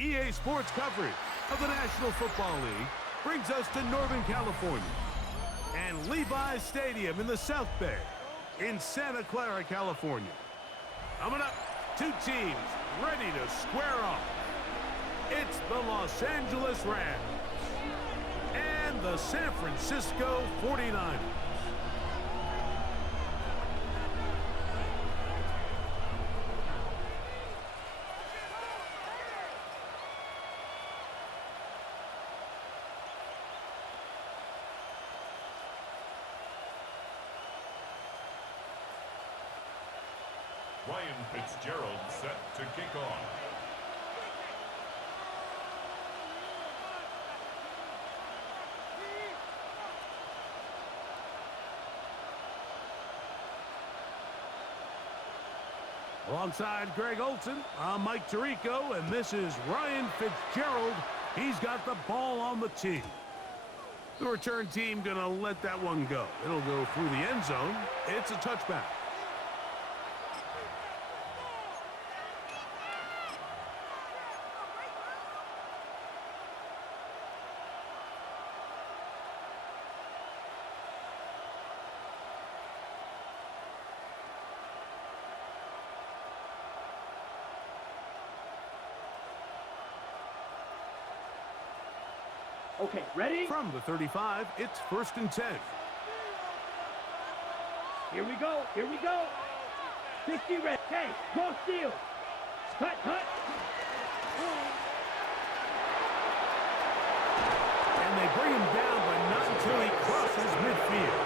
EA Sports coverage of the National Football League brings us to Northern California and Levi's Stadium in the South Bay in Santa Clara, California. Coming up, two teams ready to square off. It's the Los Angeles Rams and the San Francisco 49ers. Ryan Fitzgerald set to kick off. Alongside Greg Olson, I'm Mike Tirico, and this is Ryan Fitzgerald. He's got the ball on the tee. The return team gonna let that one go. It'll go through the end zone. It's a touchback. Okay, ready? From the 35, it's 1st and 10. Here we go, here we go. 60 red, hey, go steal. Cut, cut. And they bring him down, but not until he crosses midfield.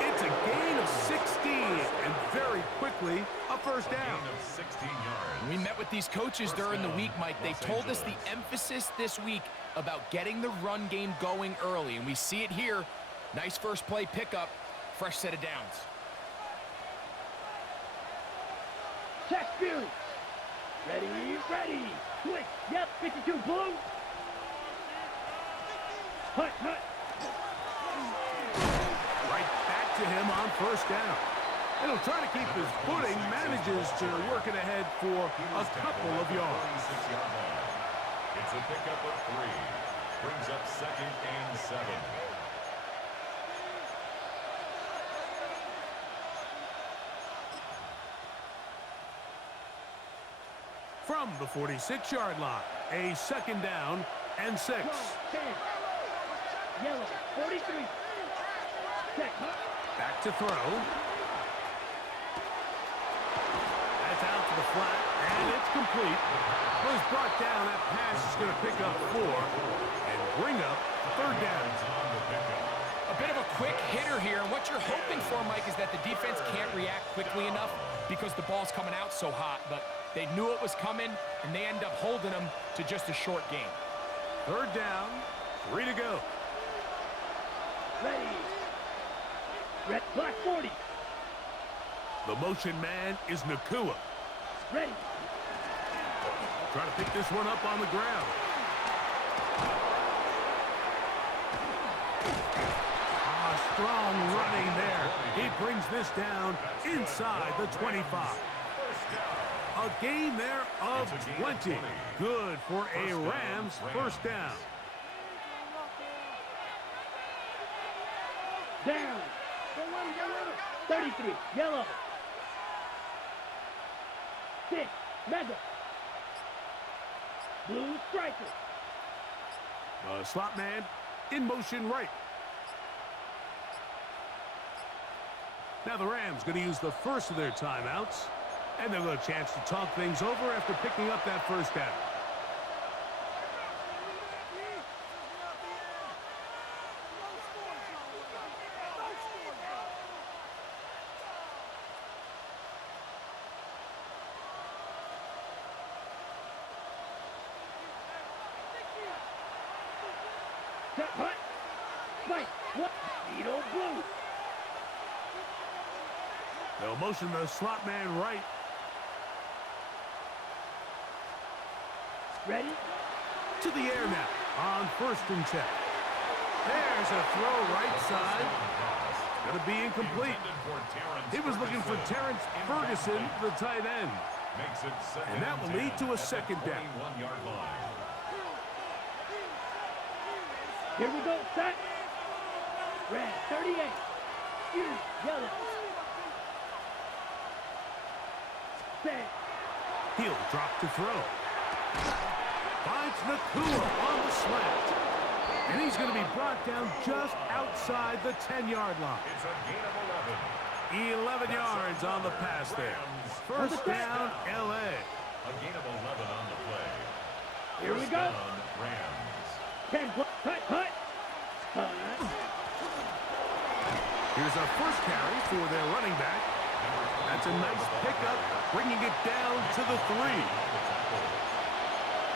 It's a gain of 16, and very quickly, a first down. A gain of 16 yards. We met with these coaches during the week, Mike. They told us the emphasis this week about getting the run game going early, and we see it here. Nice first play pickup, fresh set of downs. Check view. Ready, ready. Switch, yep, 52 blue. Hut, hut. Right back to him on first down. And he'll try to keep his footing, manages to work it ahead for a couple of yards. It's a pickup of 3. Brings up 2nd and 7. From the 46-yard line, a 2nd down and 6. 10. Yellow, 43. Check, huh? Back to throw. That's out to the flat, and it's complete. Was brought down. That pass is going to pick up 4 and bring up 3rd down. A bit of a quick hitter here, and what you're hoping for, Mike, is that the defense can't react quickly enough because the ball's coming out so hot, but they knew it was coming, and they end up holding them to just a short gain. 3rd down, 3 to go. Ready. Red, black 40. The motion man is Nakua. Ready. Trying to pick this one up on the ground. Strong running there. He brings this down inside the 25. A gain there of 20. Good for a Rams first down. Down. 33, yellow. 6, mega. Blue striker. The slot man in motion right. Now the Rams going to use the first of their timeouts, and they'll get a chance to talk things over after picking up that first down. Set, hut. Spike, what? Needle blue. They'll motion the slot man right. Ready? To the air now on 1st and 10. There's a throw right side. Going to be incomplete. He was looking for Terrence Ferguson, the tight end. Makes it second And that will lead to a second down. 21-yard line. Here we go, set. Red, 38. Yellow. Set. He'll drop to throw. Finds Nakua on the slant. And he's going to be brought down just outside the 10-yard line. It's a gain of 11. 11 yards on the pass there. First down, L.A. A gain of 11 on the play. Here we First go. down, Rams. 10 cut. Here's our first carry for their running back. That's a nice pickup, bringing it down to the 3.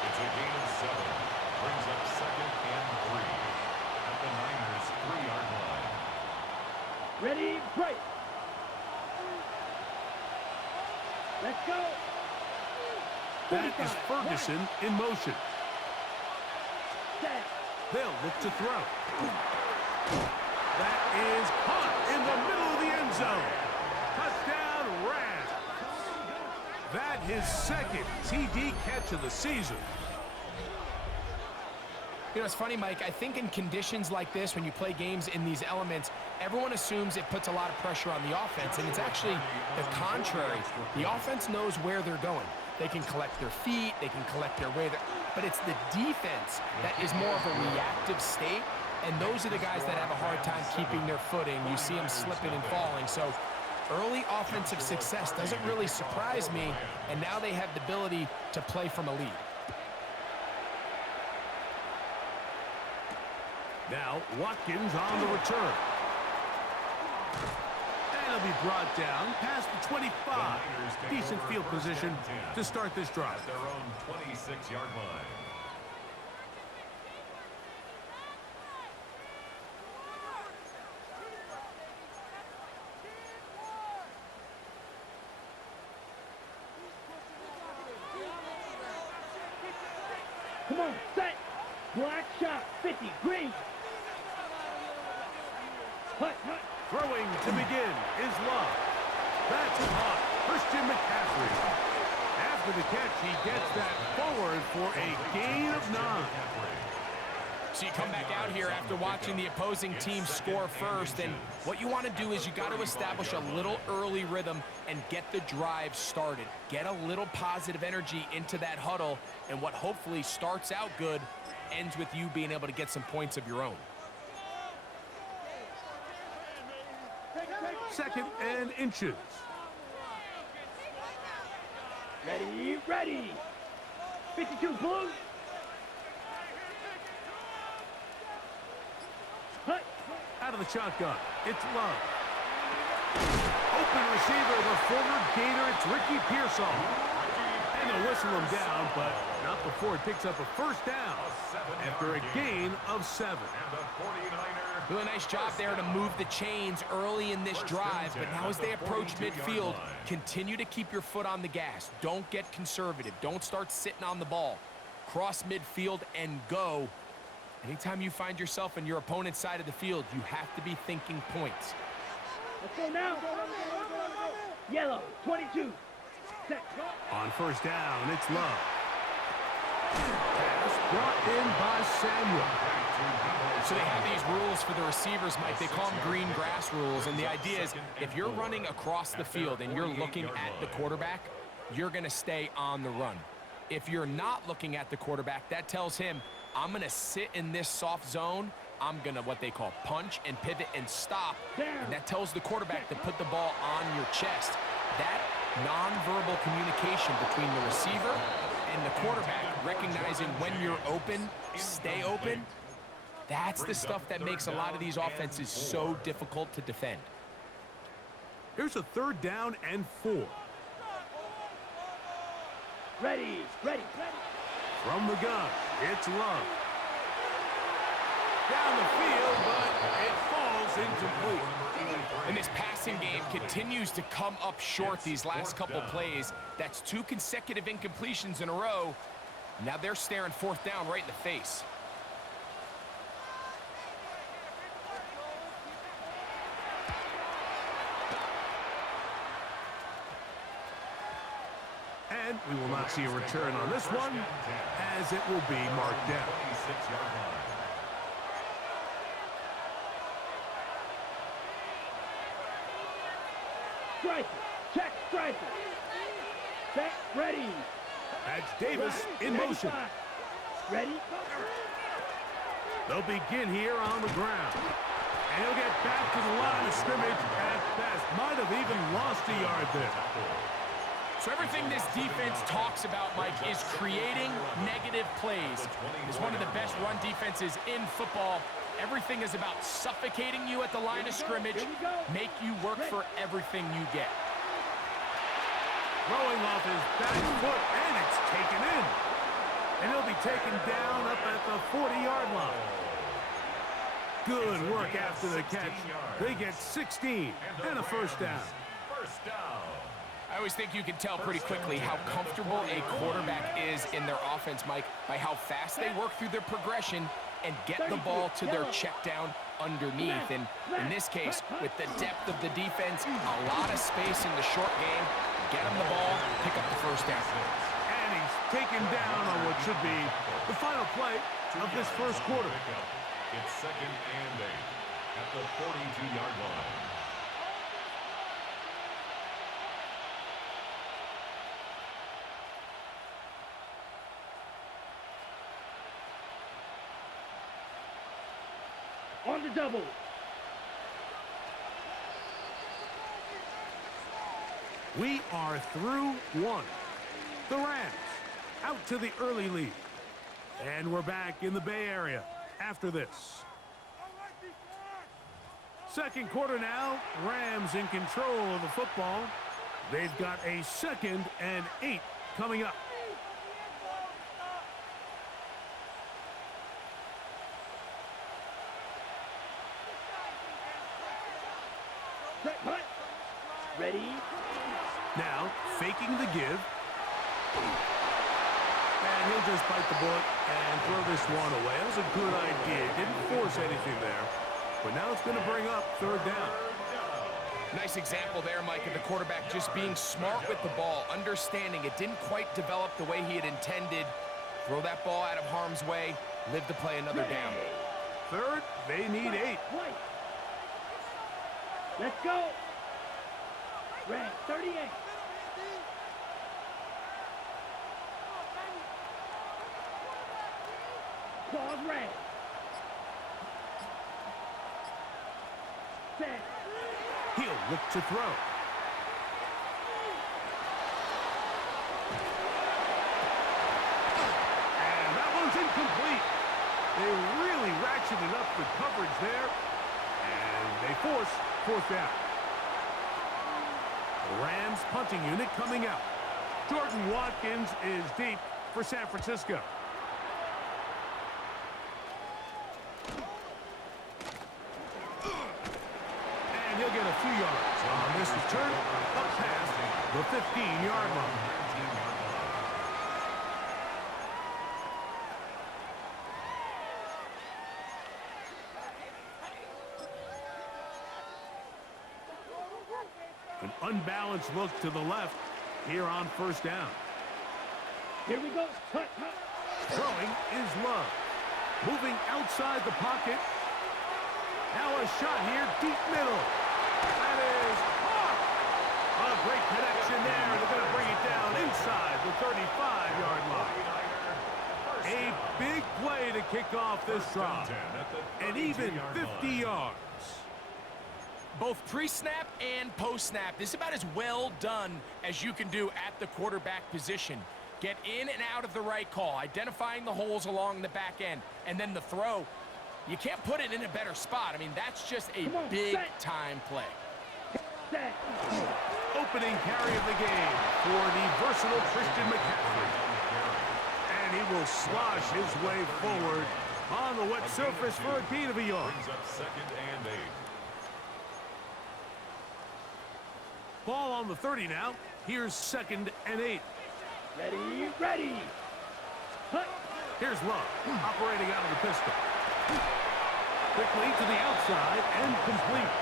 It's a gain of 7. Brings up second and 3 at the Niners' 3-yard line. Ready, break. Let's go. That is Ferguson in motion. Set. They'll look to throw. That is caught in the middle of the end zone. Touchdown, Rams. That his second TD catch of the season. You know, it's funny, Mike. I think in conditions like this, when you play games in these elements, everyone assumes it puts a lot of pressure on the offense, and it's actually the contrary. The offense knows where they're going. They can collect their feet, they can collect their way, but it's the defense that is more of a reactive state, and those are the guys that have a hard time keeping their footing. You see them slipping and falling. So early offensive success doesn't really surprise me, and now they have the ability to play from a lead. Now, Watkins on the return. And he'll be brought down past the 25. Decent field position to start this drive. At their own 26-yard line. Come on, set. Black shot, 50, green. Hut. Throwing to begin is Love. That's hot. Christian McCaffrey. After the catch, he gets that forward for a gain of 9. So you come back out here after watching the opposing team score first, and what you want to do is you got to establish a little early rhythm and get the drive started. Get a little positive energy into that huddle, and what hopefully starts out good ends with you being able to get some points of your own. Second and inches. Ready. 52 blue. Hut. Out of the shotgun, it's Love. Open receiver, the former Gator, it's Ricky Pearsall. And they'll whistle him down, but not before it picks up a first down after a gain of 7. And the 49er. Really nice job there to move the chains early in this drive, but now as they approach midfield, continue to keep your foot on the gas. Don't get conservative. Don't start sitting on the ball. Cross midfield and go. Anytime you find yourself on your opponent's side of the field, you have to be thinking points. Let's go now. Yellow, 22. Set. On first down, it's Love. Pass brought in by Samuel. So they have these rules for the receivers, Mike. They call them green grass rules, and the idea is if you're running across the field and you're looking at the quarterback, you're going to stay on the run. If you're not looking at the quarterback, that tells him, I'm going to sit in this soft zone. I'm going to what they call punch and pivot and stop. And that tells the quarterback to put the ball on your chest. That nonverbal communication between the receiver and the quarterback, recognizing when you're open, stay open, that's the stuff that makes a lot of these offenses so difficult to defend. Here's a third down and 4. Ready. From the gun, it's Love. Down the field, but it falls incomplete. And this passing game continues to come up short these last couple plays. That's 2 consecutive incompletions in a row. Now they're staring fourth down right in the face. And we will not see a return on this one, as it will be marked down. 26-yard line. Striker. Check striker. Set. Ready. That's Davis in motion. Ready. They'll begin here on the ground. And he'll get back to the line of scrimmage at best. Might have even lost a yard there. So everything this defense talks about, Mike, is creating negative plays. It's one of the best run defenses in football. Everything is about suffocating you at the line of scrimmage, make you work for everything you get. Throwing off his back foot, and it's taken in. And he'll be taken down up at the 40-yard line. Good work after the catch. They get 16 and a first down. First down. I always think you can tell pretty quickly how comfortable a quarterback is in their offense, Mike, by how fast they work through their progression and get the ball to their check down underneath. And in this case, with the depth of the defense, a lot of space in the short game, get him the ball, pick up the first down. And he's taken down on what should be the final play of this first quarter. It's 2nd and 8 at the 42-yard line. On the double. We are through one. The Rams out to the early lead. And we're back in the Bay Area after this. Second quarter now. Rams in control of the football. They've got a 2nd and 8 coming up. Set. Punt. Ready. Now, faking the give. And he'll just bite the bullet and throw this one away. That was a good idea. Didn't force anything there. But now it's going to bring up 3rd down. Nice example there, Mike, of the quarterback just being smart with the ball, understanding it didn't quite develop the way he had intended. Throw that ball out of harm's way, live to play another down. 3rd, they need 8. Let's go. Red 38. Pause red. Set. He'll look to throw. And that one's incomplete. They really ratcheted up the coverage there. And they force 4th down. The Rams punting unit coming out. Jordan Watkins is deep for San Francisco. And he'll get a few yards on this return up past the 15-yard line. An unbalanced look to the left here on 1st down. Here we go. Cut. Throwing is Love. Moving outside the pocket. Now a shot here, deep middle. That is caught. A great connection there. They're going to bring it down inside the 35-yard line. A big play to kick off this drive. And even 50 yards. Both pre-snap and post-snap, this is about as well done as you can do at the quarterback position. Get in and out of the right call, identifying the holes along the back end, and then the throw. You can't put it in a better spot. I mean, that's just a big-time play. Set. Opening carry of the game for the versatile Christian McCaffrey. And he will slosh his way forward on the wet surface for a gain of a yard. Brings up 2nd and 8. Ball on the 30 now. Here's 2nd and 8. Ready. Cut. Here's Love, operating out of the pistol. Quickly to the outside and complete.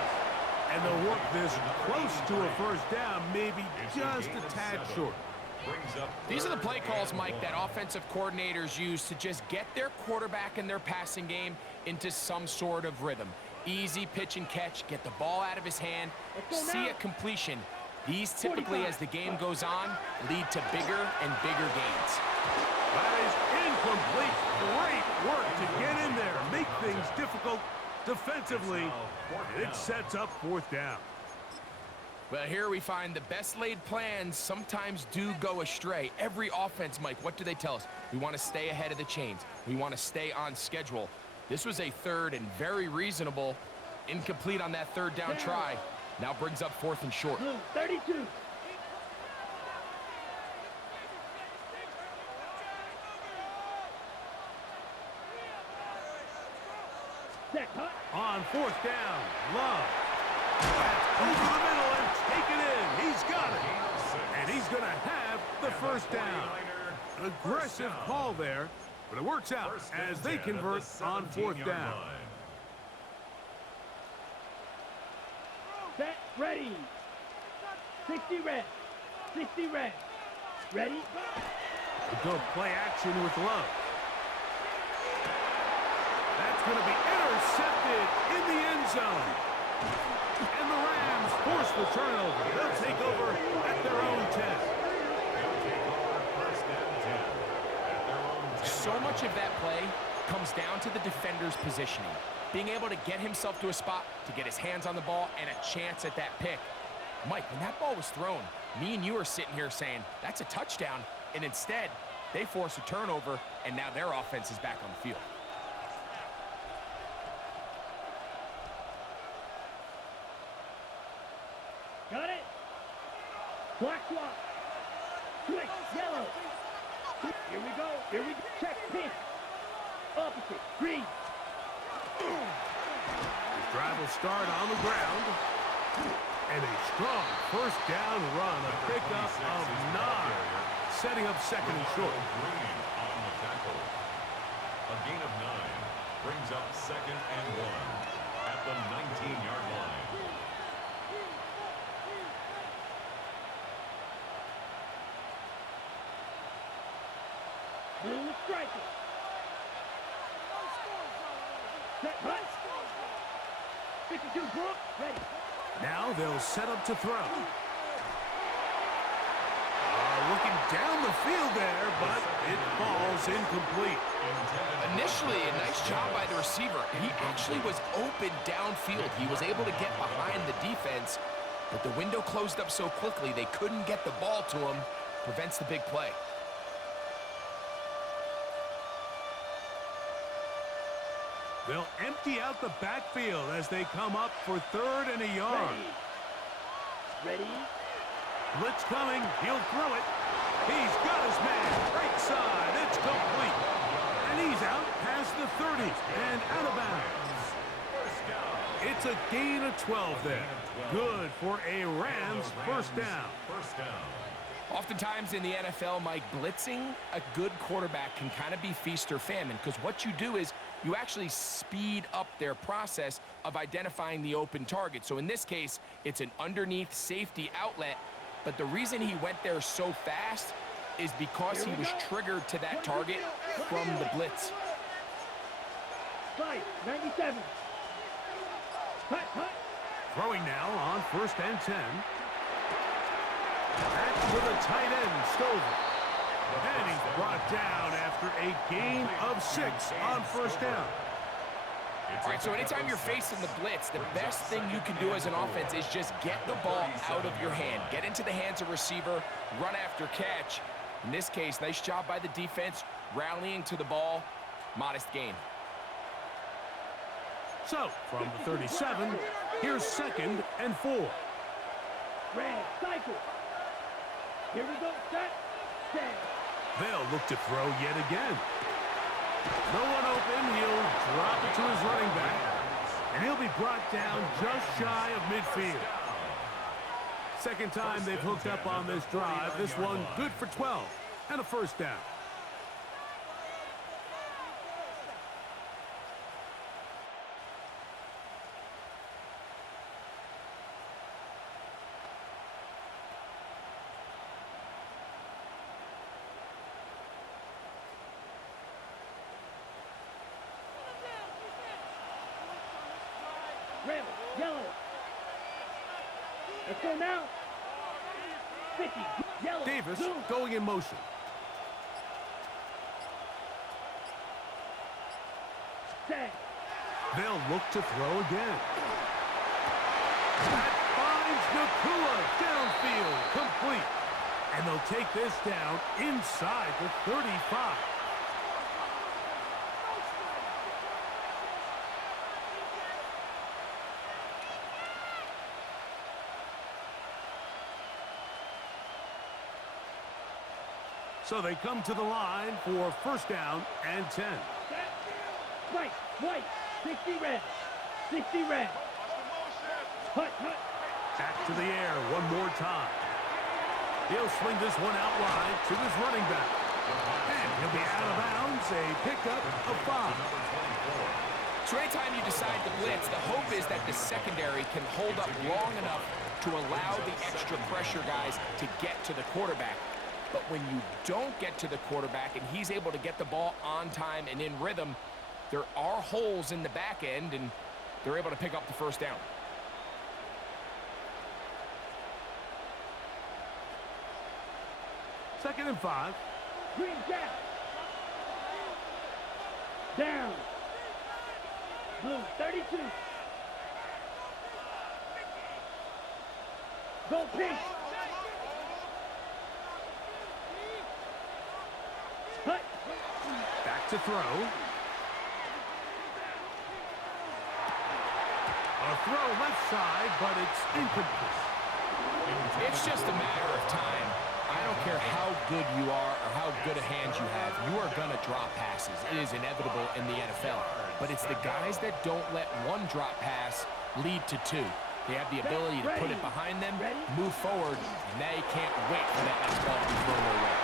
And they'll work this close to a 1st down, maybe just a tad short. Brings up These are the play calls, and Mike, one. that offensive coordinators use to just get their quarterback and their passing game into some sort of rhythm. Easy pitch and catch, get the ball out of his hand, see a completion. These typically, as the game goes on, lead to bigger and bigger gains. That is incomplete. Great work to get in there, make things difficult defensively. It sets up fourth down. Well, here we find the best laid plans sometimes do go astray. Every offense, Mike, what do they tell us? We want to stay ahead of the chains. We want to stay on schedule. This was a third and very reasonable. Incomplete on that third down try. Now brings up fourth and short. Blue, 32. Set, hut. On fourth down, Love. That's over the middle and taken in. He's got it. And he's going to have the first down. An aggressive call there, but it works out as they convert on fourth down. Set, ready. 60 red. 60 red. Ready? They go play action with Love. That's going to be intercepted in the end zone. And the Rams force the turnover. They'll take over at their own 10. So much of that play comes down to the defender's positioning. Being able to get himself to a spot, to get his hands on the ball, and a chance at that pick. Mike, when that ball was thrown, me and you are sitting here saying, that's a touchdown. And instead, they force a turnover, and now their offense is back on the field. Got it? Black swap. Switch, yellow. Here we go. Here we go. Check, pink. Opposite, green. His drive will start on the ground. And a strong first down run. A pickup of 9. Setting up second and short. Green on the tackle. A gain of 9 brings up second and 1 at the 19-yard line. Blue striker. Set, hut. 52, Brook. Ready. Now they'll set up to throw. Looking down the field there, but it falls incomplete. Initially, a nice job by the receiver. He actually was open downfield. He was able to get behind the defense, but the window closed up so quickly they couldn't get the ball to him. Prevents the big play. They'll empty out the backfield as they come up for third and a yard. Ready. Blitz coming. He'll throw it. He's got his man. Right side. It's complete. And he's out past the 30 and out of bounds. It's a gain of 12 there. Good for a Rams first down. Oftentimes in the NFL, Mike, blitzing a good quarterback can kind of be feast or famine, because what you do is you actually speed up their process of identifying the open target. So in this case, it's an underneath safety outlet, but the reason he went there so fast is because he was triggered to that target from the blitz. Slide, 97. Hut, hut. Throwing now on first and 10. That's to the tight end, Stover. And he's brought down after a gain of 6 on first down. All right, so anytime you're facing the blitz, the best thing you can do as an offense is just get the ball out of your hand. Get into the hands of receiver, run after catch. In this case, nice job by the defense, rallying to the ball. Modest gain. So, from the 37, here's second and 4. Red, cycle. Here we go, set, set. They'll look to throw yet again. No one open. He'll drop it to his running back. And he'll be brought down just shy of midfield. Second time they've hooked up on this drive. This one good for 12 and a first down. Red, yellow. Let's go now. 50, yellow. Davis blue. going in motion. Set. They'll look to throw again. That finds Nakua downfield, complete. And they'll take this down inside the 35. So they come to the line for first down and 10. White, white, 60 red, 60 red. Hut, hut. Back to the air one more time. He'll swing this one out wide to his running back. And he'll be out of bounds, a pickup of 5. So anytime you decide to blitz, the hope is that the secondary can hold up long enough to allow the extra pressure guys to get to the quarterback. But when you don't get to the quarterback and he's able to get the ball on time and in rhythm, there are holes in the back end, and they're able to pick up the first down. Second and 5. Green jack. Down. Blue, 32. Go pink. Hut. Back to throw. A throw left side, but it's incomplete. It's just a matter of time. I don't care how good you are or how good a hand you have, you are going to drop passes. It is inevitable in the NFL. But it's the guys that don't let one drop pass lead to 2. They have the ability to put it behind them, move forward, and they can't wait for that next ball to be thrown their way.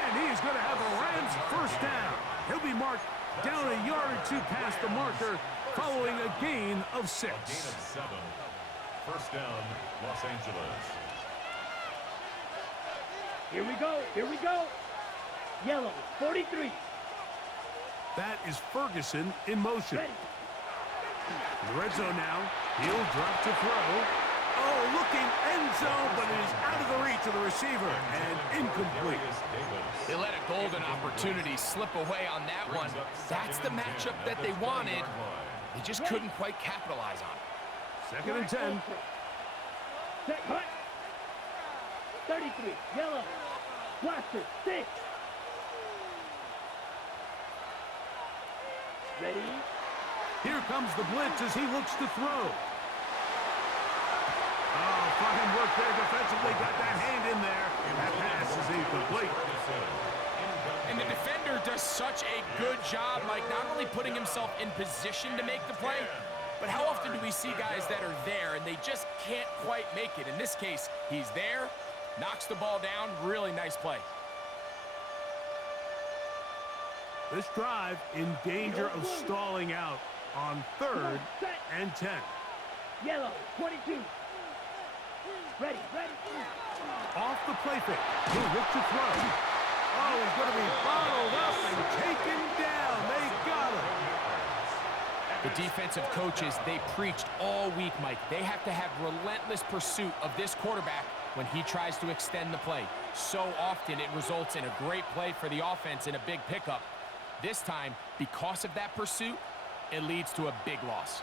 And he's going to have a Rams first down. He'll be marked down a yard or 2 past the marker following a gain of 6. Gain of 7. First down, Los Angeles. Here we go. Here we go. Yellow, 43. That is Ferguson in motion. Ready. In the red zone now. He'll drop to throw. Oh, looking end zone, but it is out of the reach of the receiver and incomplete. They let a golden opportunity slip away on that one. That's the matchup that they wanted. They just couldn't quite capitalize on it. Second and 10. Set, hut. 33, yellow. Blaster, 6. Ready? Here comes the blitz as he looks to throw. Oh, fine work there defensively. Got that hand in there. That pass is incomplete. And the defender does such a good job, Mike, not only putting himself in position to make the play, but how often do we see guys that are there and they just can't quite make it? In this case, he's there, knocks the ball down. Really nice play. This drive in danger of stalling out on 3rd and 10. Yellow, 22. Ready, ready. Off the play fake. He'll look to throw. Oh, he's going to be bottled up and taken down. They got him. The defensive coaches, they preached all week, Mike. They have to have relentless pursuit of this quarterback when he tries to extend the play. So often it results in a great play for the offense and a big pickup. This time, because of that pursuit, it leads to a big loss.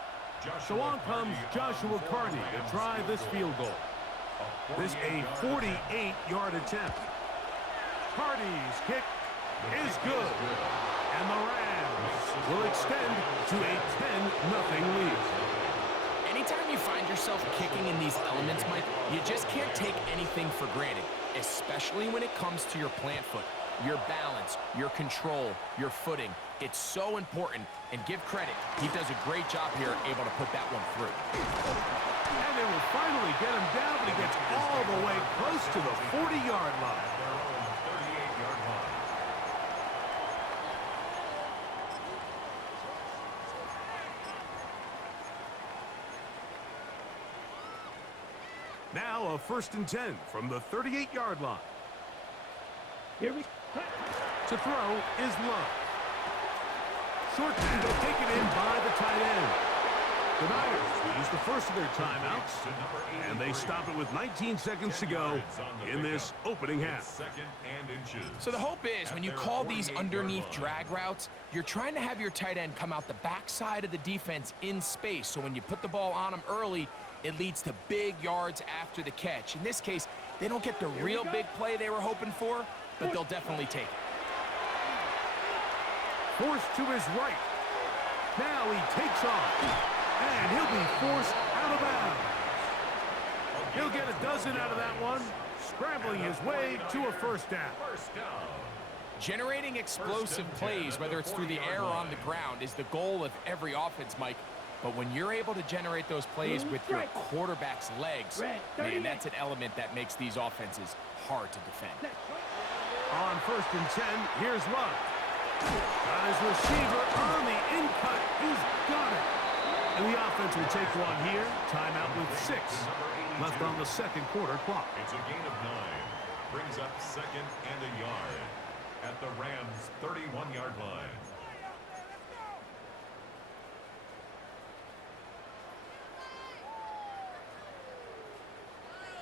So on comes Joshua Carney to try this field goal. This a 48-yard attempt. Carney's kick is good. And the Rams will extend to a 10-0 lead. Anytime you find yourself kicking in these elements, Mike, you just can't take anything for granted, especially when it comes to your plant foot. Your balance, your control, your footing. It's so important, and give credit. He does a great job here, able to put that one through. And they will finally get him down, but he gets all the way close to the 40-yard line. Now a 1st and 10 from the 38-yard line. Here we To throw is Love. Short, they'll take it in by the tight end. The Niners use the first of their timeouts, and they stop it with 19 seconds to go in this opening half. So the hope is when you call these underneath drag routes, you're trying to have your tight end come out the backside of the defense in space. So when you put the ball on him early, it leads to big yards after the catch. In this case, they don't get the real big play they were hoping for, but they'll definitely take it. Forced to his right. Now he takes off. And he'll be forced out of bounds. He'll get a dozen out of that one, scrambling his way to a first down. Generating explosive plays, whether it's through the air or on the ground, is the goal of every offense, Mike. But when you're able to generate those plays with your quarterback's legs, man, that's an element that makes these offenses hard to defend. On 1st and 10, here's Love. Got his receiver on the in-cut. He's got it. And the offense will take one here. Timeout with 6 left on the second quarter clock. It's a gain of 9. Brings up 2nd and a yard at the Rams' 31-yard line.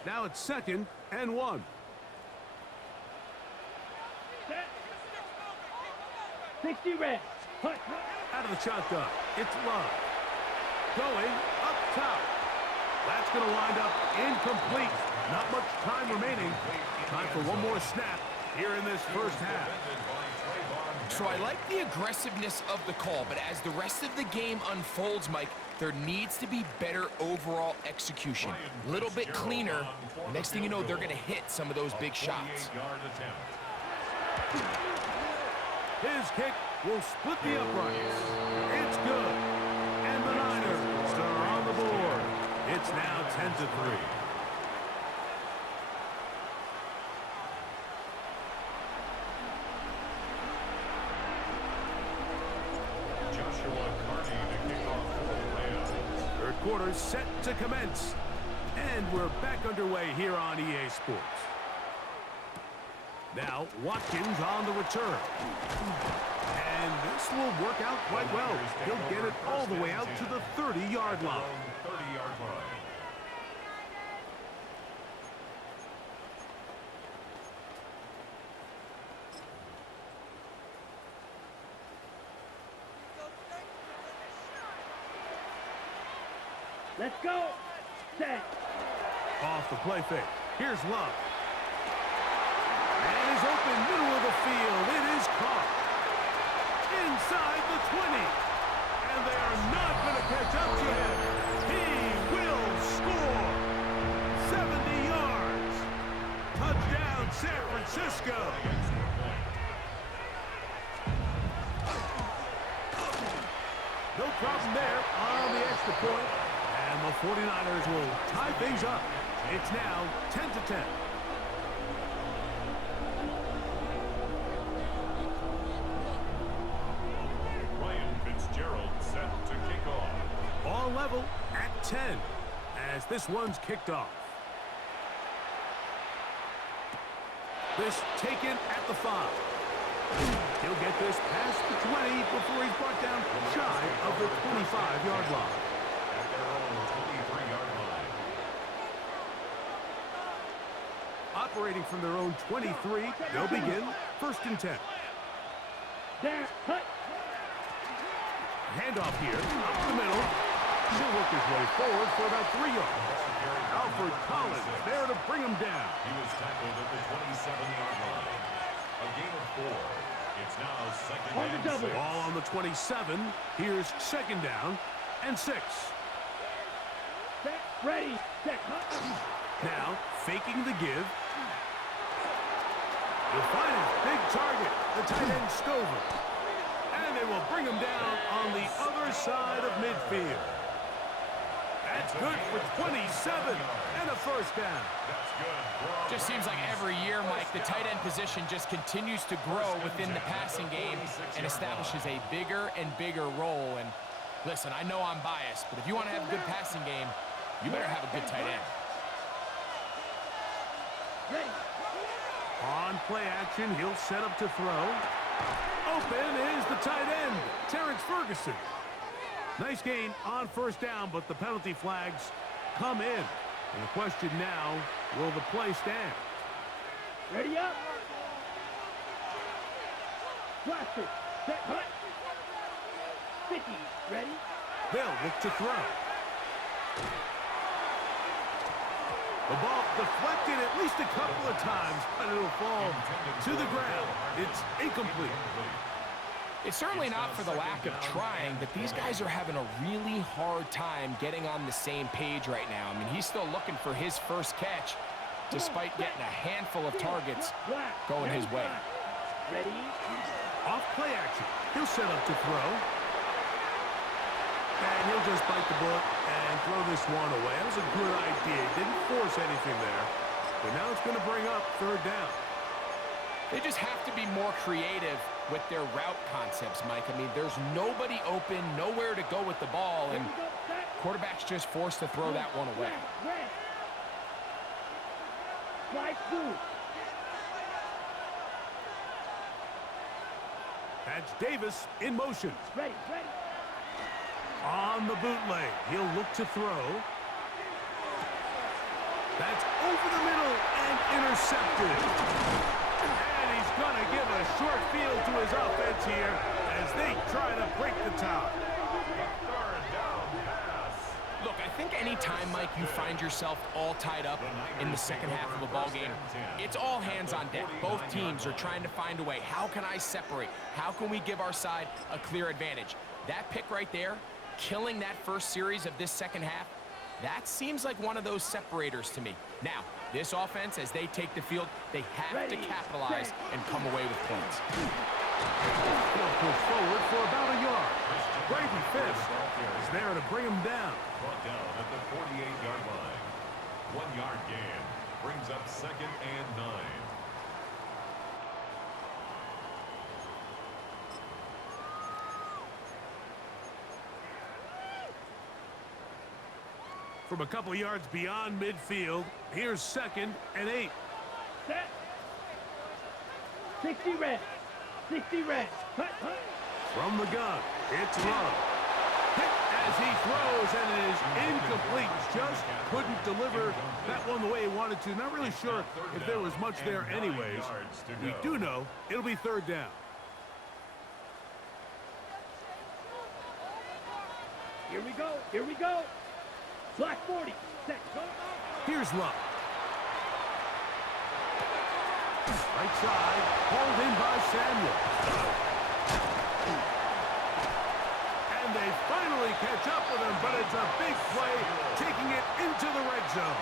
Now it's 2nd and 1. 60 red. Out of the shotgun, it's Love. Going up top. That's going to wind up incomplete. Not much time remaining. Time for one more snap here in this first half. So I like the aggressiveness of the call, but as the rest of the game unfolds, Mike, there needs to be better overall execution. A little bit cleaner. Next thing you know, they're going to hit some of those big shots. His kick will split the uprights. It's good. And the Niners are on the board. It's now 10-3. Third quarter set to commence. And we're back underway here on EA Sports. Now, Watkins on the return. And this will work out quite well. He'll get it all the way out to the 30-yard line. Let's go. Set. Off the play fake. Here's Love. And he's open middle of the field. It is caught. Inside the 20. And they are not going to catch up to him. He will score. 70 yards. Touchdown, San Francisco. No problem there on the extra point. And the 49ers will tie things up. It's now 10-10. Set to kick off. All level at 10 as this one's kicked off. This taken at the 5. He'll get this past the 20 before he's brought down shy of the 25-yard line. At their own 23-yard line. Operating from their own 23, they'll begin 1st and 10. There. Hut. Handoff here, up the middle. He'll work his way forward for about 3 yards. Alfred Collins there to bring him down. He was tackled at the 27-yard line. A gain of 4. It's now 2nd and 6. Ball on the 27. Here's 2nd down and 6. Set. Ready. Set. Now, faking the give. You'll find his big target, the tight end Stover. And they will bring him down on the other side of midfield. That's good for 27 and a first down. Just seems like every year, Mike, the tight end position just continues to grow within the passing game and establishes a bigger and bigger role. And listen, I know I'm biased, but if you want to have a good passing game, you better have a good tight end. On play action, he'll set up to throw. Open is the tight end, Terrence Ferguson. Nice gain on first down, but the penalty flags come in. And the question now, will the play stand? Ready up. Blaster. Set. Hut. 50. Ready. They'll look to throw. The ball deflected at least a couple of times, but it'll fall to the ground. It's incomplete. It's certainly not for the lack of trying, but these guys are having a really hard time getting on the same page right now. I mean, he's still looking for his first catch, despite getting a handful of targets going his way. Ready. Off play action. He'll set up to throw. And he'll just bite the bullet and throw this one away. That was a good idea. He didn't force anything there. But now it's going to bring up third down. They just have to be more creative with their route concepts, Mike. I mean, there's nobody open, nowhere to go with the ball, and quarterback's just forced to throw that one away. Slide through. That's Davis in motion. Ready. On the bootleg, he'll look to throw. That's over the middle and intercepted. And he's going to give a short field to his offense here as they try to break the tie. Look, I think anytime, Mike, you find yourself all tied up in the second half of a ball game, it's all hands on deck. Both teams are trying to find a way. How can I separate? How can we give our side a clear advantage? That pick right there, killing that first series of this second half, that seems like one of those separators to me. Now, this offense, as they take the field, they have to capitalize and come away with points. He'll push forward for about a yard. Brady Fisk is there to bring him down. Brought down at the 48-yard line. 1 yard gain brings up 2nd and 9. From a couple yards beyond midfield, here's 2nd and 8. Set. 60 red. 60 red. Hut. From the gun, it's Love. Hit as he throws, and it is incomplete. Just couldn't deliver that one the way he wanted to. Not really sure if there was much there anyways. We do know it'll be third down. Here we go. Black 40. Set. Go. Here's Love. Right side, hauled in by Samuel. And they finally catch up with him, but it's a big play, taking it into the red zone.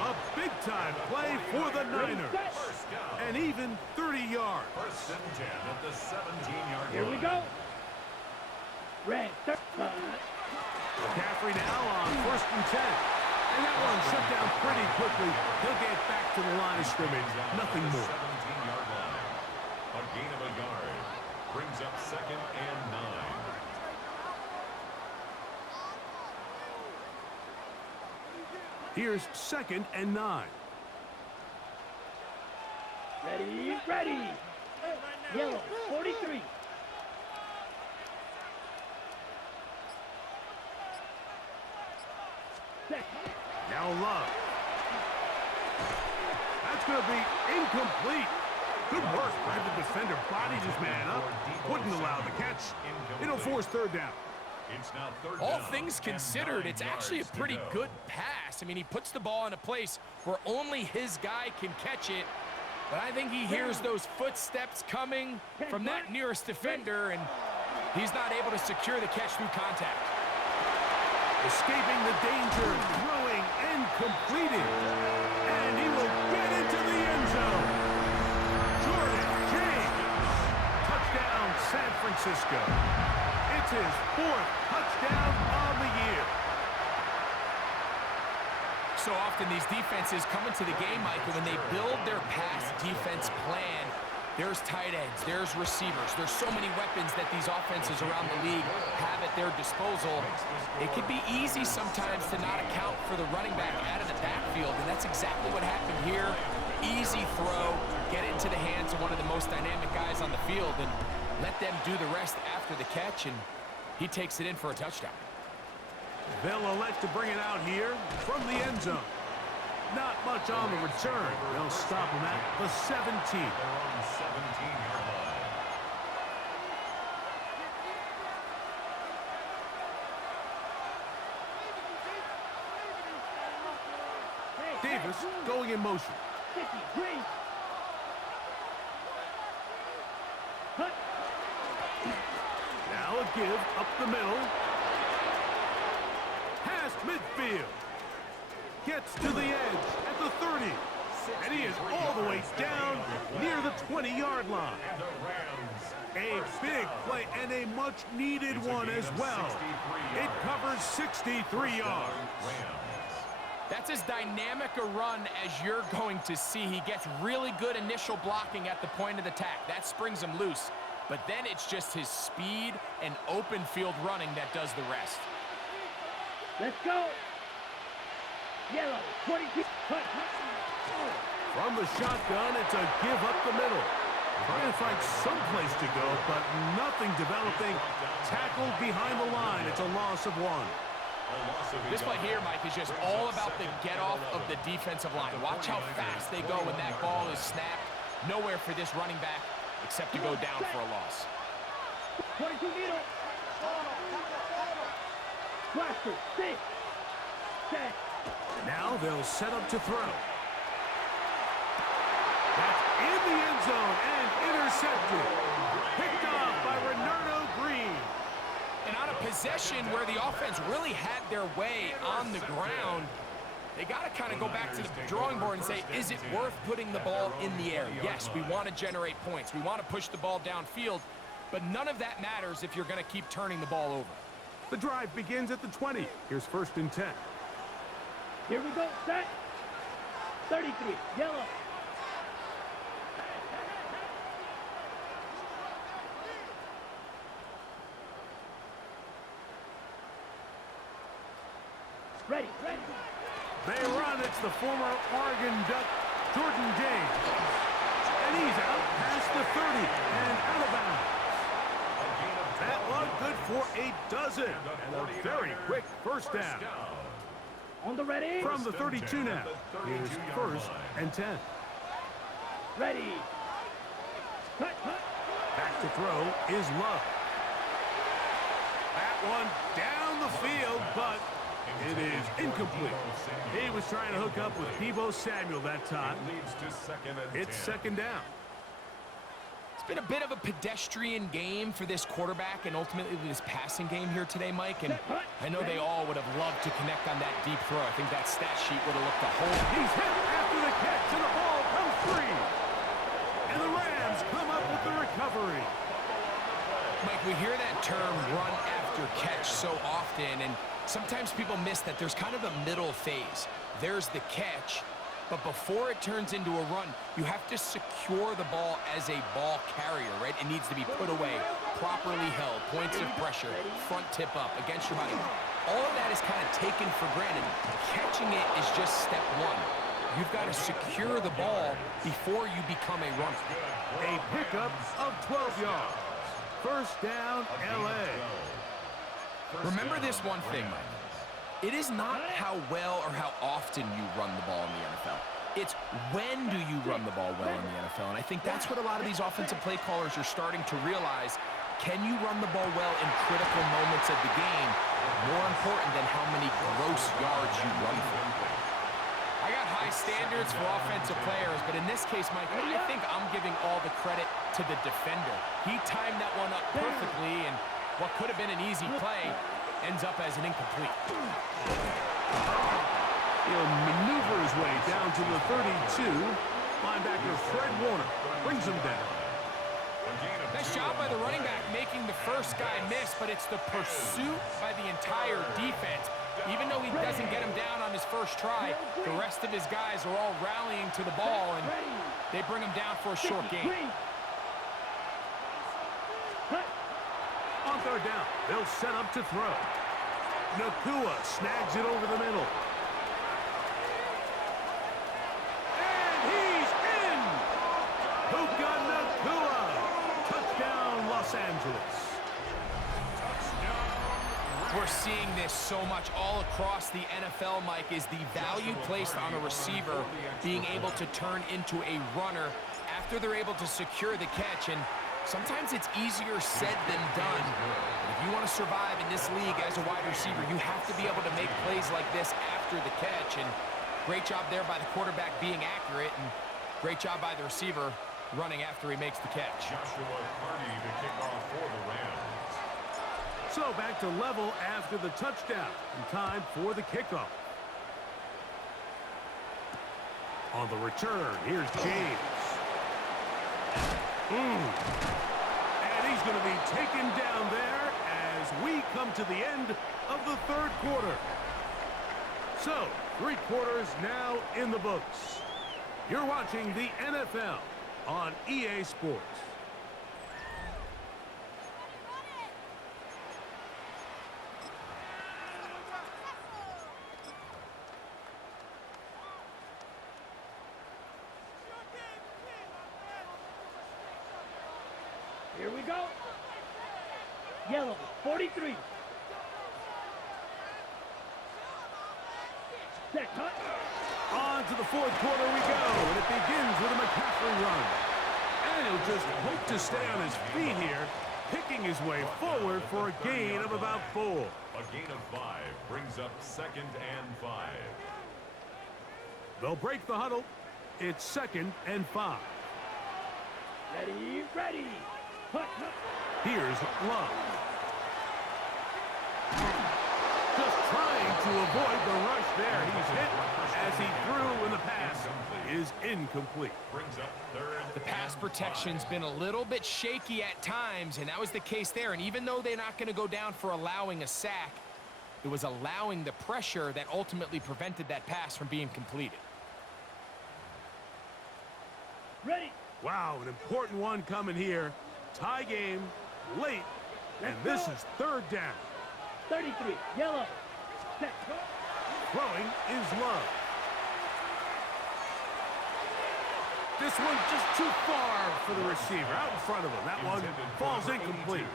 A big-time play for the Niners. And even 30 yards. 1st and 10 at the 17-yard line. Here we go. Red. McCaffrey now on 1st and 10. And that one shut down pretty quickly. He'll get back to the line of scrimmage. Nothing more. 17-yard line. A gain of a yard brings up 2nd and 9. Here's 2nd and 9. Ready. Yellow. 43. Set. Now Love. That's going to be incomplete. Good work by the defender. Bodied his man up. Wouldn't allow the catch. It'll force third down. It's now third All down things and considered, 9 it's actually a yards to pretty go. good pass. I mean, he puts the ball in a place where only his guy can catch it. But I think he hears those footsteps coming from that nearest defender, and he's not able to secure the catch through contact. Escaping the danger, throwing and completing. And he will get into the end zone. Jordan James. Touchdown, San Francisco. It's his 4th touchdown on the year. So often these defenses come into the game, Mike, and when they build their pass defense plan, there's tight ends, there's receivers, there's so many weapons that these offenses around the league have at their disposal. It can be easy sometimes to not account for the running back out of the backfield, and that's exactly what happened here. Easy throw, get it into the hands of one of the most dynamic guys on the field, and let them do the rest after the catch, and He takes it in for a touchdown. They'll elect to bring it out here from the end zone. Not much on the return. They'll stop him at the 17. They're on the 17-yard line. Davis going in motion. 53. Cut. Now a give up the middle. Past midfield. Gets to the edge at the 30. And he is all the way down near the 20-yard line. And the Rams. A big play and a much-needed one as well. It covers 63 yards. That's as dynamic a run as you're going to see. He gets really good initial blocking at the point of attack. That springs him loose. But then it's just his speed and open field running that does the rest. Let's go. Yellow. 22. Cut. From the shotgun, it's a give up the middle. Trying to find some place to go, but nothing developing. Tackled behind the line. It's a loss of 1. This play here, Mike, is just all about the get-off of the defensive line. Watch how fast they go when that ball is snapped. Nowhere for this running back except to go down for a loss. 22 needle. Blaster. 6. 10. Now they'll set up to throw. That's in the end zone and intercepted. Picked off by Renardo Green. And on a possession where the offense really had their way on the ground, they got to kind of go back to the drawing board and say, is it worth putting the ball in the air? Yes, we want to generate points. We want to push the ball downfield, but none of that matters if you're going to keep turning the ball over. The drive begins at the 20. Here's 1st and 10. Here we go. Set. 33. Yellow. Ready. They run. It's the former Oregon Duck, Jordan James. And he's out past the 30 and out of bounds. That one good for a dozen. And a very quick first down. On the ready. From the 32 now. Here's 1st and 10. Ready. Cut. Back to throw is Love. That one down the field, but it is incomplete. He was trying to hook up with Deebo Samuel that time. It's 2nd down. It's been a bit of a pedestrian game for this quarterback and ultimately this passing game here today, Mike. And I know they all would have loved to connect on that deep throw. I think that stat sheet would have looked a whole... He's hit after the catch, and the ball comes free. And the Rams come up with the recovery. Mike, we hear that term run after catch so often, and sometimes people miss that there's kind of a middle phase. There's the catch, but before it turns into a run, you have to secure the ball as a ball carrier, right? It needs to be put away, properly held, points of pressure, front tip up, against your body. All of that is kind of taken for granted. Catching it is just step 1. You've got to secure the ball before you become a runner. A pickup of 12 yards. 1st down, L.A. Remember this one thing, Mike. It is not how well or how often you run the ball in the NFL. It's when do you run the ball well in the NFL. And I think that's what a lot of these offensive play callers are starting to realize. Can you run the ball well in critical moments of the game? More important than how many gross yards you run for. I got high standards for offensive players, but in this case, Mike, I think I'm giving all the credit to the defender. He timed that one up perfectly, and what could have been an easy play ends up as an incomplete. He'll maneuver his way down to the 32. Linebacker Fred Warner brings him down. Nice job by the running back making the first guy miss, but it's the pursuit by the entire defense. Even though he doesn't get him down on his first try, the rest of his guys are all rallying to the ball, and they bring him down for a short gain. On 3rd down, they'll set up to throw. Nakua snags it over the middle. And he's in! Puka Nakua! Touchdown, Los Angeles. We're seeing this so much all across the NFL, Mike, is the value placed on a receiver being able to turn into a runner after they're able to secure the catch. And sometimes it's easier said than done. But if you want to survive in this league as a wide receiver, you have to be able to make plays like this after the catch. And great job there by the quarterback being accurate, and great job by the receiver running after he makes the catch. Joshua Carney to kick off for the Rams. So back to level after the touchdown, and time for the kickoff. On the return, here's James. And he's going to be taken down there as we come to the end of the third quarter. So, 3 quarters now in the books. You're watching the NFL on EA Sports. Here we go. Yellow, 43. Set cut. On to the fourth quarter we go, and it begins with a McCaffrey run. And he'll just hope to stay on his feet here, picking his way forward for a gain of about 4. A gain of 5 brings up 2nd and 5. They'll break the huddle. It's 2nd and 5. Ready, ready. Hut, hut. Here's Love. Just trying to avoid the rush there. He's hit as he threw, and the pass is incomplete. Brings up 3rd. The pass protection's been a little bit shaky at times, and that was the case there. And even though they're not going to go down for allowing a sack, it was allowing the pressure that ultimately prevented that pass from being completed. Ready. Wow, an important one coming here. Tie game, late, and this is 3rd down. 33. Yellow. Set cut. Throwing is Love. This one just too far for the receiver, out in front of him. That one falls incomplete.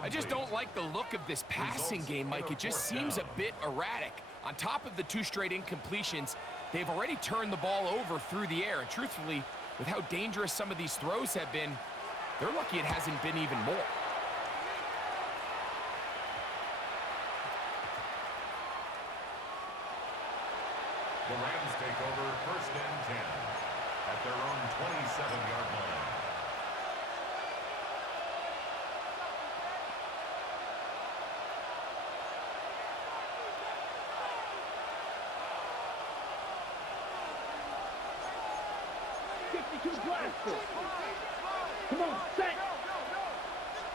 I just don't like the look of this passing game, Mike. It just seems a bit erratic. On top of the 2 straight incompletions, they've already turned the ball over through the air. And truthfully, with how dangerous some of these throws have been, they're lucky it hasn't been even more. The Rams take over 1st and 10 at their own 27-yard line. Come on, set.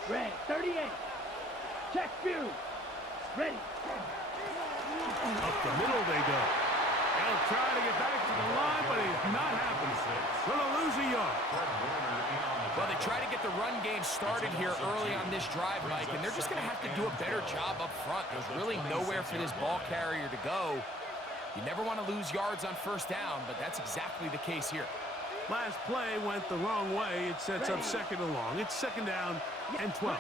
Red, 38. Check view. Ready. Up the middle they go. They'll try to get back to the line, but he's not happening. Gonna lose a yard. Well, they try to get the run game started here early on this drive, Mike, and they're just going to have to do a better job up front. There's really nowhere for this ball carrier to go. You never want to lose yards on 1st down, but that's exactly the case here. Last play went the wrong way. It sets up 2nd and long. It's 2nd down and 12.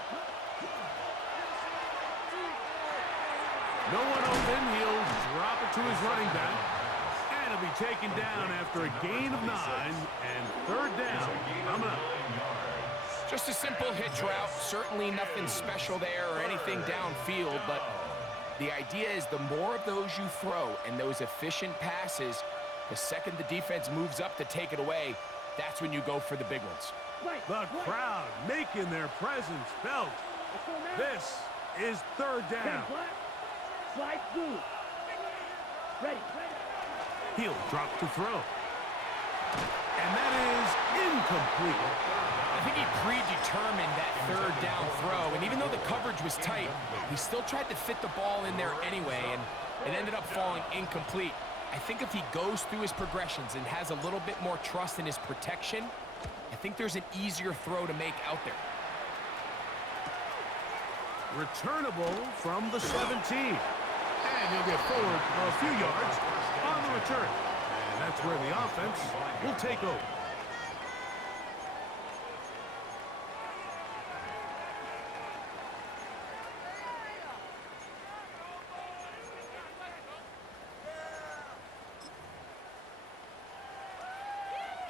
No one open. He'll drop it to his running back. And he'll be taken down after a gain of 9 and 3rd down coming up. Just a simple hitch route. Certainly nothing special there or anything downfield, but the idea is the more of those you throw and those efficient passes, the second the defense moves up to take it away, that's when you go for the big ones. The crowd making their presence felt. This is 3rd down. Slide blue. Ready. He'll drop to throw. And that is incomplete. I think he predetermined that 3rd down throw, and even though the coverage was tight, he still tried to fit the ball in there anyway, and it ended up falling incomplete. I think if he goes through his progressions and has a little bit more trust in his protection, I think there's an easier throw to make out there. Returnable from the 17. And he'll get forward a few yards on the return. And that's where the offense will take over.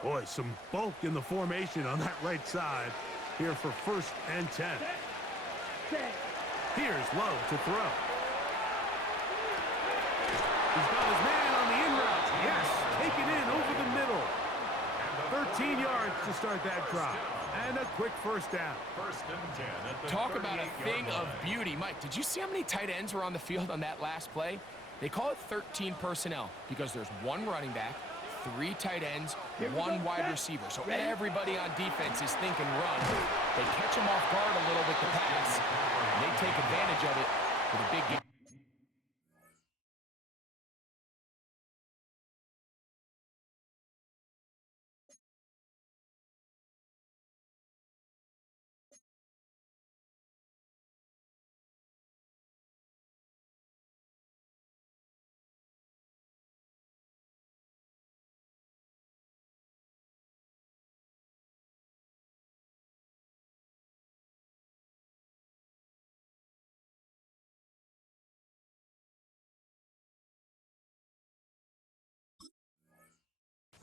Boy, some bulk in the formation on that right side here for 1st and 10. Here's Lowe to throw. He's got his man on the in route. Yes, taken in over the middle. 13 yards to start that drive. And a quick 1st down. 1st and 10 at the Talk about a thing 38-yard of line. beauty. Mike, did you see how many tight ends were on the field on that last play? They call it 13 personnel because there's 1 running back, 3 tight ends, 1 wide receiver. So everybody on defense is thinking run. They catch them off guard a little with the pass, and they take advantage of it with a big game.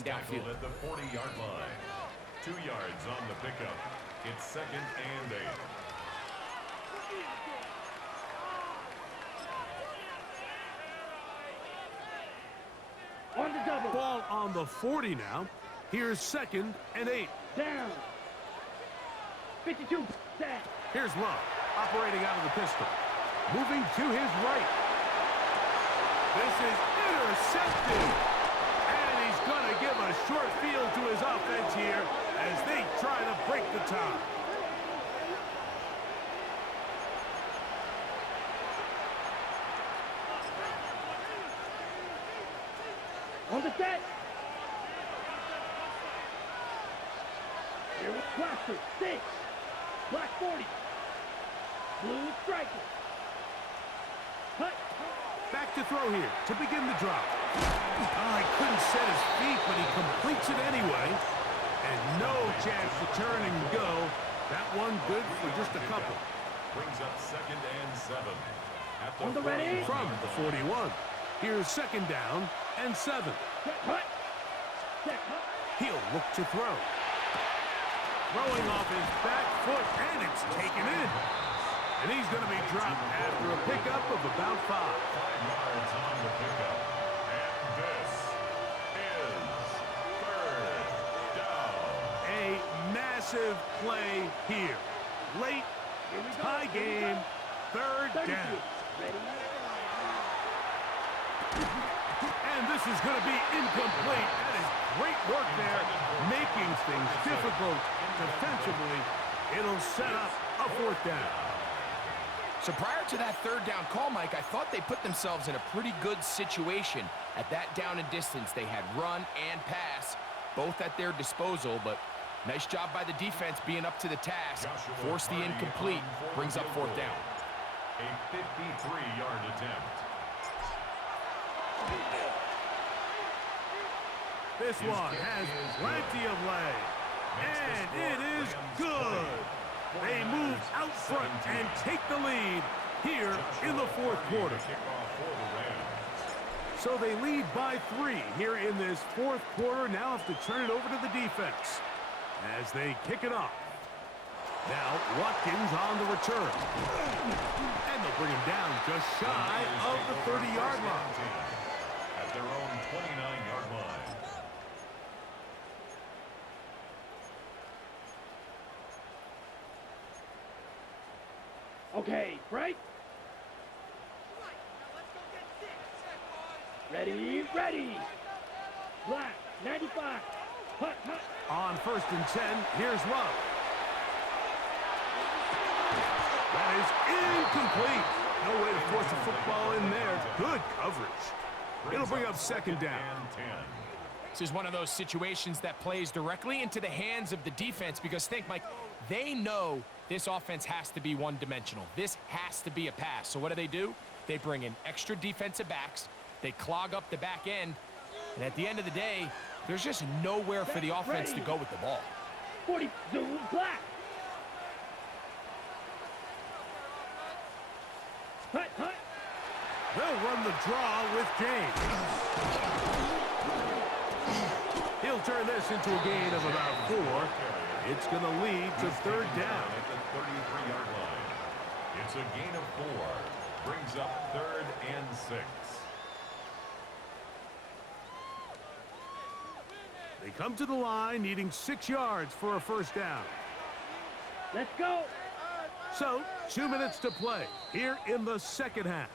Downfield. At the 40-yard line. 2 yards on the pickup. It's 2nd and 8. On the double. Ball on the 40 now. Here's 2nd and 8. Down. 52. Set. Here's Love, operating out of the pistol. Moving to his right. This is intercepted. And he's going to give a short field to his offense here as they try to break the tie. On the set. Here with Blaster. 6. Black 40. Blue striker. Cut. Back to throw here to begin the drop. Oh, he couldn't set his feet, but he completes it anyway. And no chance to turn and go. That one good for just a couple. Brings up 2nd and 7. At On the ready. From the 41. Here's 2nd down and 7. Set. Cut. Set. Cut. He'll look to throw. Throwing off his back foot, and it's taken in. And he's going to be dropped after a pickup of about 5. 5 yards on the pickup. And this is 3rd down. A massive play here. Late, Here we go. tie game, 3rd 32. down. Ready. And this is going to be incomplete. That is great work there, making things difficult defensively. It'll set up a 4th down. So prior to that 3rd down call, Mike, I thought they put themselves in a pretty good situation at that down and distance. They had run and pass, both at their disposal, but nice job by the defense being up to the task. Force the incomplete, brings up 4th down. A 53-yard attempt. This one has plenty of leg. And it is good. They move out front and take the lead here in the 4th quarter. Kickoff for the Rams. So they lead by 3 here in this 4th quarter. Now have to turn it over to the defense as they kick it off. Now Watkins on the return. And they'll bring him down just shy of the 30-yard line. At their own 29-yard line. Okay, right? Ready, ready. Black, 95. Hut, hut. On 1st and 10, here's Love. That is incomplete. No way to force a football in there. Good coverage. It'll bring up 2nd down. And 10. This is one of those situations that plays directly into the hands of the defense because think, Mike, they know this offense has to be one-dimensional. This has to be a pass. So what do? They bring in extra defensive backs. They clog up the back end. And at the end of the day, there's just nowhere for the offense to go with the ball. 40, zoom, black. Hut, hut. They'll run the draw with James. He'll turn this into a gain of about 4. It's going to lead to third down. At the 33-yard line. It's a gain of 4. Brings up 3rd and 6. They come to the line needing 6 yards for a first down. Let's go. So, 2 minutes to play here in the second half.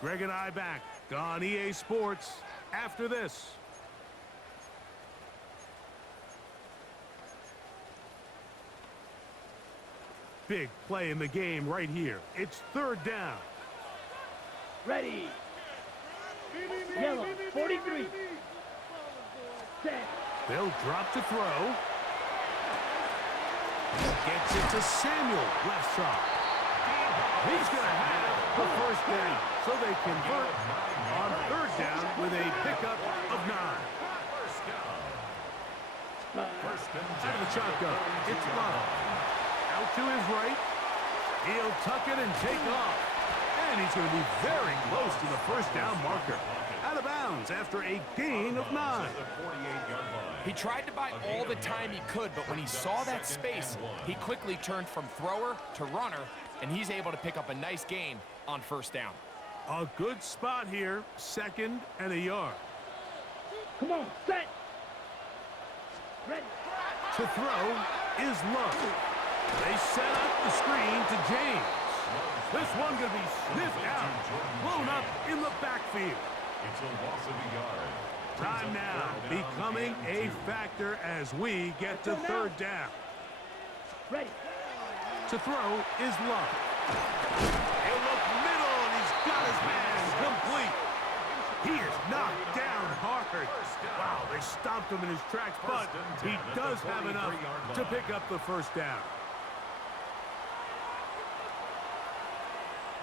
Greg and I back on EA Sports after this. Big play in the game right here. It's third down. Ready. Yellow, 43. Set. They'll drop to throw. Gets it to Samuel, left side. He's going to have the first down. So they convert on third down with a pickup of 9. Out of the shotgun, it's Love. Out to his right. He'll tuck it and take off. And he's going to be very close to the first down marker. Out of bounds after a gain of 9. He tried to buy all the time he could, but when he saw that space, he quickly turned from thrower to runner, and he's able to pick up a nice gain on first down. A good spot here, 2nd and a yard. Come on, set. Ready. To throw is Love. They set up the screen to James. This one going to be sniffed out, blown up in the backfield. It's a loss of a yard. Time now becoming a factor as we get to third down. Ready. To throw is Love. He'll look middle, and he's got his man complete. He is knocked down hard. Wow, they stomped him in his tracks, but he does have enough to pick up the first down.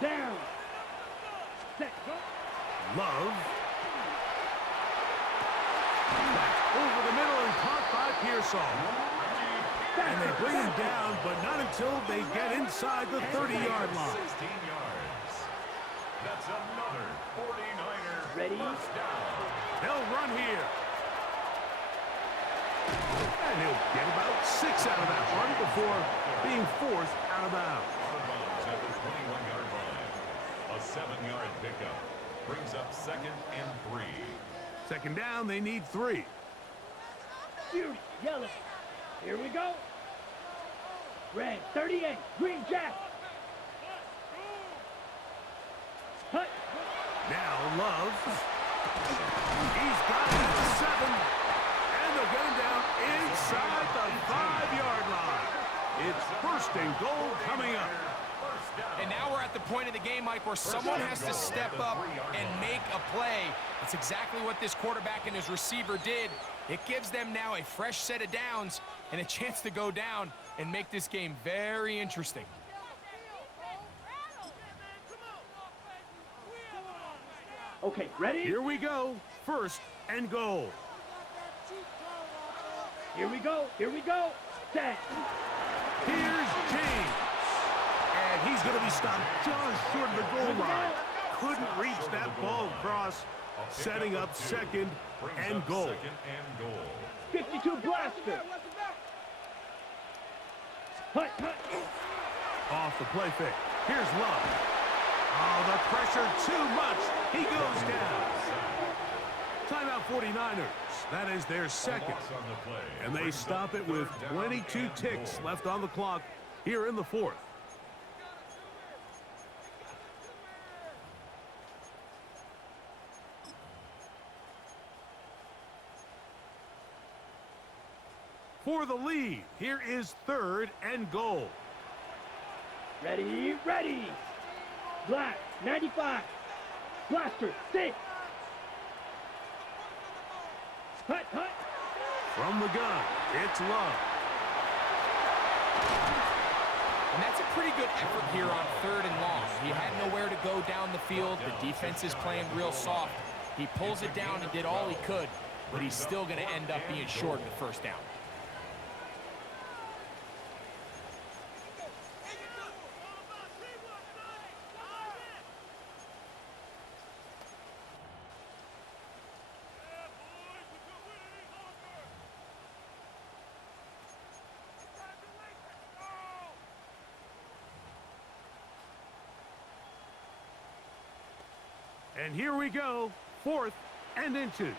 Down. Set. Love. Back over the middle and caught by Pearsall. And they bring him down, but not until they get inside the 30-yard line. 16 yards. That's another 49er. Ready. First down. They'll run here. And he'll get about 6 out of that run before being forced out of bounds. Out of bounds at the 21-yard line. A 7-yard pickup. Brings up 2nd and 3. Second down, they need 3. Beauty. Yellow. Here we go. Red, 38. Green Jack. Hut. Now Love. He's got it at 7. And they'll get him down inside the 5-yard line. It's first and goal coming up. And now we're at the point of the game, Mike, where someone has to step up and make a play. That's exactly what this quarterback and his receiver did. It gives them now a fresh set of downs and a chance to go down and make this game very interesting. Okay, ready? Here we go. First and goal. Here we go. Here we go. Set. Here's James. And he's going to be stopped just short of the goal line. Couldn't reach that ball across, setting up 2nd and goal. 2nd and goal. 52 blaster. Hut, hut. Off the play fake. Here's Love. Oh, the pressure too much. He goes down. Timeout 49ers. That is their 2nd. On the play. And they stop it with 22 ticks left on the clock here in the 4th. For the lead, here is 3rd and goal. Ready, ready. Black, 95. Blaster, 6. Hut, hut. From the gun, it's Love. And that's a pretty good effort here on 3rd and long. He had nowhere to go down the field. The defense is playing real soft. He pulls it down and did all he could, but he's still going to end up being short of the first down. And here we go, 4th and inches.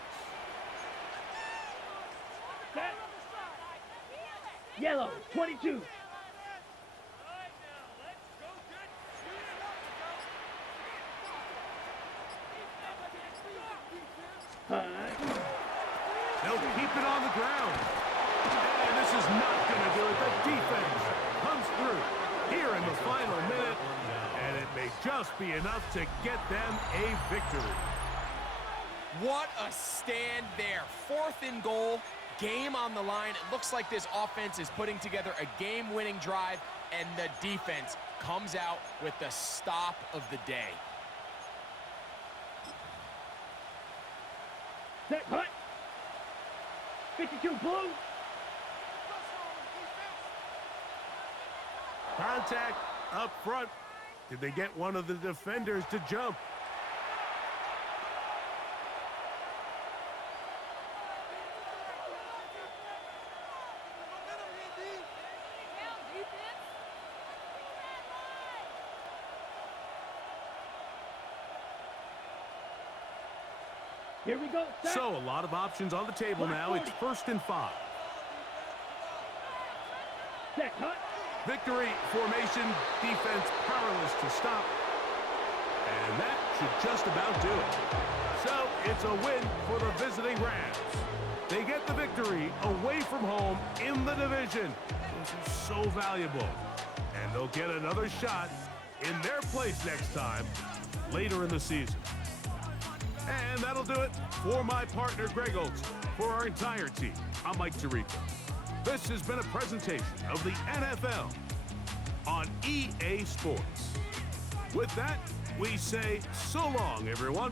Set. Yellow, 22. They'll keep it on the ground. And this is not going to do it. The defense comes through here in the final minute. And it may just be enough to get them a victory. What a stand there. 4th and goal, game on the line. It looks like this offense is putting together a game-winning drive, and the defense comes out with the stop of the day. Set, hut. 52 blue. Contact up front. Did they get one of the defenders to jump? Here we go. Set. So a lot of options on the table now. It's 1st and 5. Set, hut. Victory formation, defense powerless to stop. And that should just about do it. So it's a win for the visiting Rams. They get the victory away from home in the division. Those are so valuable. And they'll get another shot in their place next time later in the season. And that'll do it for my partner, Greg Olson. For our entire team, I'm Mike Tirico. This has been a presentation of the NFL on EA Sports. With that, we say so long, everyone.